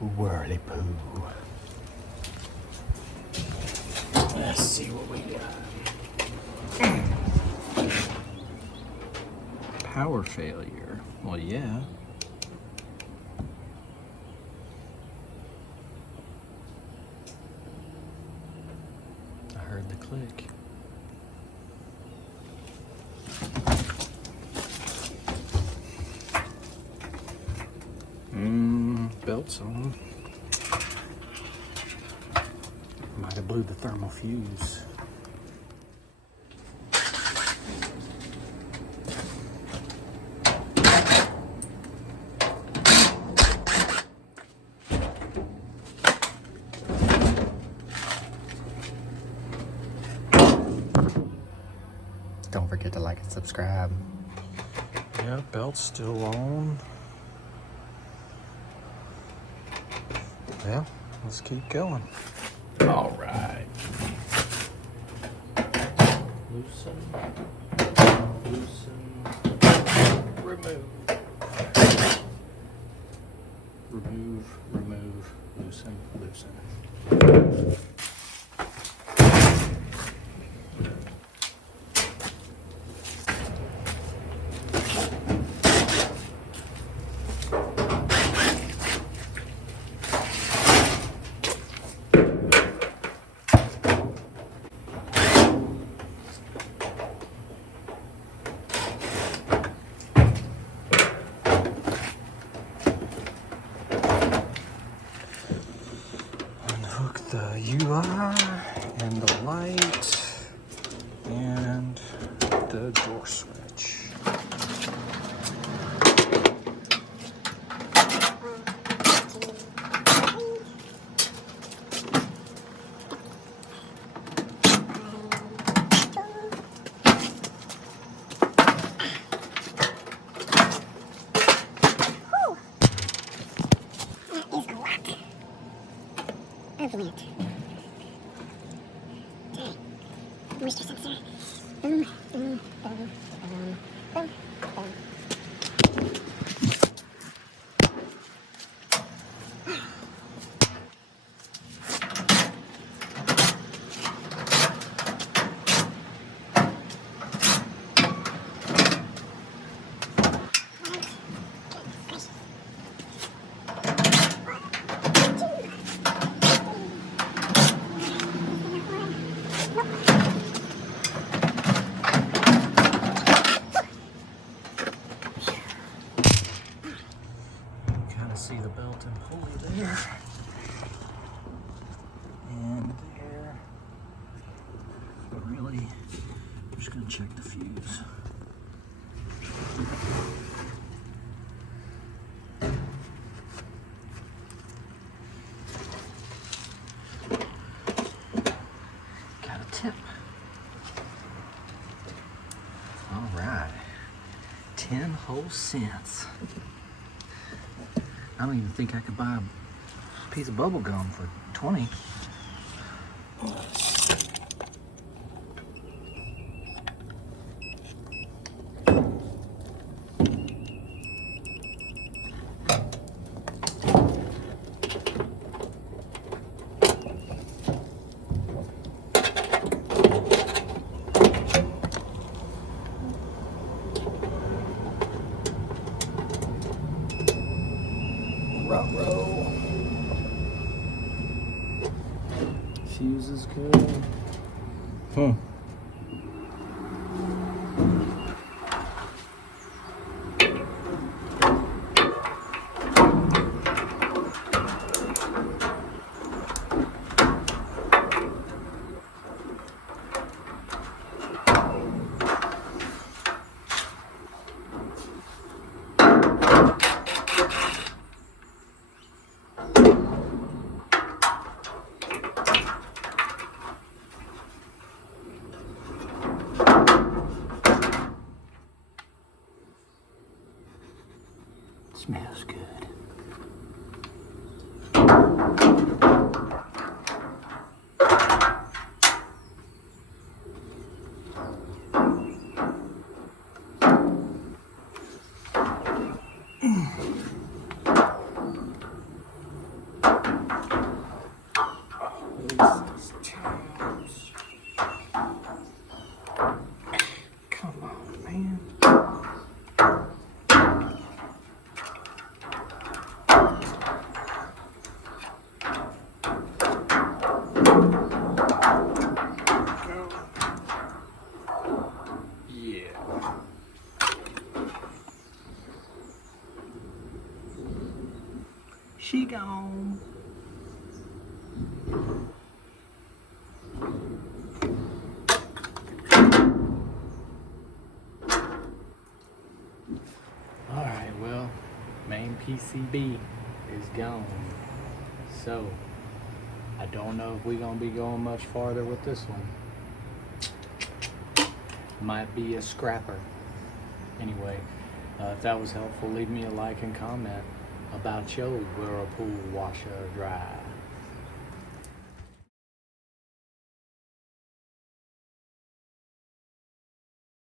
Whirly poo. Let's see what we got. Power failure. Well, yeah. I heard the click. Belt's on. Might have blew the thermal fuse. Don't forget to like and subscribe. Yeah, belt's still on. Well, let's keep going. All right. Loosen, remove. Remove, loosen. Unhook the UI and the light and the door switch. Of lint. Okay. Moisture sensor. Boom, boom, boom, boom, boom, boom. See the belt and pulley there and there, but really I'm just going to check the fuse. Got a tip. All right, 10 whole cents. I don't even think I could buy a piece of bubble gum for 20. Row. Fuse is good. Smells good. She gone. Alright, well, main PCB is gone. So, I don't know if we're going to be going much farther with this one. Might be a scrapper. Anyway, if that was helpful, leave me a like and comment about your Whirlpool washer dry.